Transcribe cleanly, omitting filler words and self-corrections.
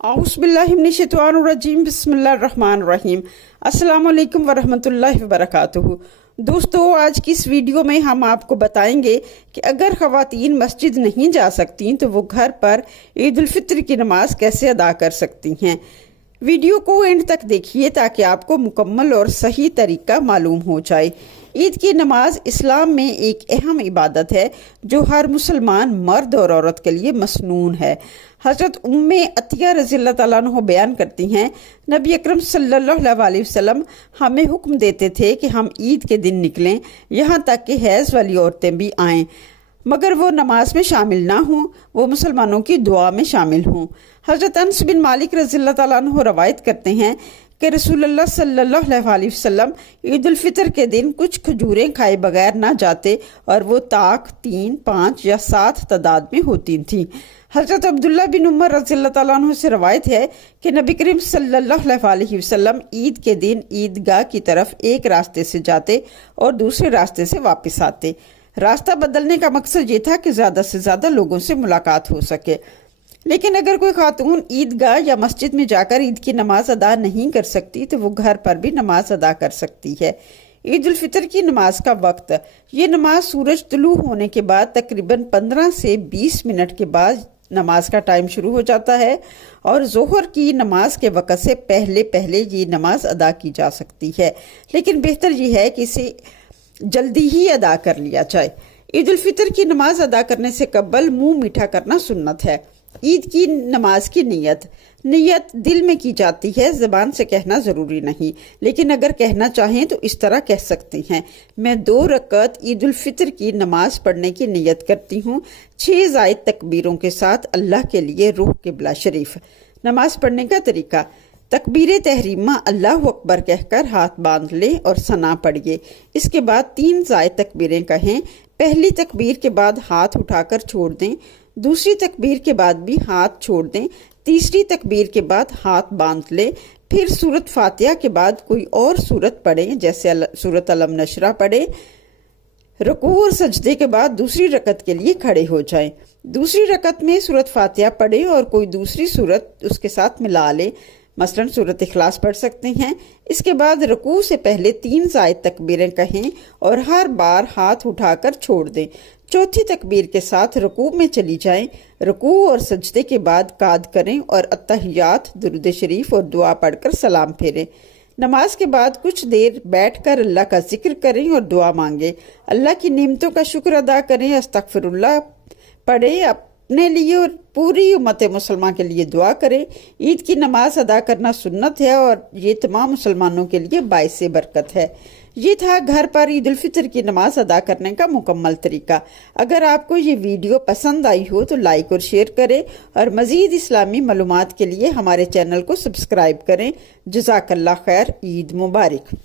औज़ुबिल्लाहिमिनश्शैतानिर्रजीम बिस्मिल्लाहिर्रहमानिर्रहीम। अस्सलाम वालेकुम वरहमतुल्लाहि वबरकातुहू। दोस्तों, आज की इस वीडियो में हम आपको बताएंगे कि अगर ख़वातीन मस्जिद नहीं जा सकती तो वो घर पर ईद उल फित्र की नमाज कैसे अदा कर सकती हैं। वीडियो को एंड तक देखिए ताकि आपको मुकम्मल और सही तरीका मालूम हो जाए। ईद की नमाज इस्लाम में एक अहम इबादत है जो हर मुसलमान मर्द और औरत के लिए मसनून है। हज़रत उम्मे अतिया रज़ियल्लाहु तआला अन्हा बयान करती हैं, नबी अकरम सल्लल्लाहु अलैहि वसल्लम हमें हुक्म देते थे कि हम ईद के दिन निकलें, यहाँ तक कि हैज़ वाली औरतें भी आएँ, मगर वो नमाज में शामिल ना हों, वो मुसलमानों की दुआ में शामिल हों। हज़रत अनस बिन मालिक रज़ियल्लाहु तआला अन्हु रवायत करते हैं कि रसूलुल्लाह सल्लल्लाहु अलैहि वसल्लम ईद उल फितर के दिन कुछ खजूरें खाए बगैर ना जाते और वो ताक 3, 5 या 7 तादाद में होती थीं। हज़रत अब्दुल्ला बिन उमर रज़ियल्लाहु तआला अन्हु से रवायत है कि नबी करीम सल्लल्लाहु अलैहि वसल्लम ईद के दिन ईदगाह की तरफ एक रास्ते से जाते और दूसरे रास्ते से वापस आते। रास्ता बदलने का मकसद ये था कि ज़्यादा से ज़्यादा लोगों से मुलाकात हो सके। लेकिन अगर कोई खातून ईदगाह या मस्जिद में जाकर ईद की नमाज अदा नहीं कर सकती तो वो घर पर भी नमाज अदा कर सकती है। ईद उल फितर की नमाज का वक्त, ये नमाज सूरज तुलू होने के बाद तकरीबन 15 से 20 मिनट के बाद नमाज का टाइम शुरू हो जाता है और जोहर की नमाज के वक़्त से पहले पहले ये नमाज अदा की जा सकती है, लेकिन बेहतर ये है कि इसे जल्दी ही अदा कर लिया जाए। ईद उल फितर की नमाज अदा करने से कबल मुंह मीठा करना सुन्नत है। ईद की नमाज की नियत दिल में की जाती है, ज़बान से कहना ज़रूरी नहीं, लेकिन अगर कहना चाहें तो इस तरह कह सकते हैं, मैं 2 रकअत ईद उल फितर की नमाज पढ़ने की नियत करती हूँ 6 ज़ायद तकबीरों के साथ अल्लाह के लिए रूह क़िबला शरीफ। नमाज पढ़ने का तरीका, तकबीर तहरीमा अल्लाह अकबर कहकर हाथ बांध लें और सना पढ़िए। इसके बाद 3 ज़ायद तकबीरें कहें। पहली तकबीर के बाद हाथ उठाकर छोड़ दें, दूसरी तकबीर के बाद भी हाथ छोड़ दें, तीसरी तकबीर के बाद हाथ बांध लें। फिर सूरत फातिहा के बाद कोई और सूरत पढ़ें, जैसे सूरत अलम नशरा पढ़ें। रुकू और सजदे के बाद दूसरी रकत के लिए खड़े हो जाएं। दूसरी रकत में सूरत फातिहा पढ़ें और कोई दूसरी सूरत उसके साथ मिला लें, मसलन सूरत इखलास पढ़ सकते हैं। इसके बाद रुकू से पहले 3 ज़ायद तकबीरें कहें और हर बार हाथ उठाकर छोड़ दें। चौथी तकबीर के साथ रुकू में चली जाएं। रुकू और सजदे के बाद काद करें और अत्तहियात, दुरूद शरीफ और दुआ पढ़कर सलाम फेरें। नमाज के बाद कुछ देर बैठकर अल्लाह का जिक्र करें और दुआ मांगें। अल्लाह की नेमतों का शुक्र अदा करें, अस्तगफिरुल्लाह पढ़ें, अपने लिए और पूरी उम्मत मुसलमान के लिए दुआ करें। ईद की नमाज अदा करना सुन्नत है और ये तमाम मुसलमानों के लिए बाइस बरकत है। ये था घर पर ईद उल फितर की नमाज अदा करने का मुकम्मल तरीका। अगर आपको ये वीडियो पसंद आई हो तो लाइक और शेयर करें और मज़ीद इस्लामी मालूमात के लिए हमारे चैनल को सब्सक्राइब करें। जज़ाकल्लाह खैर, ईद मुबारक।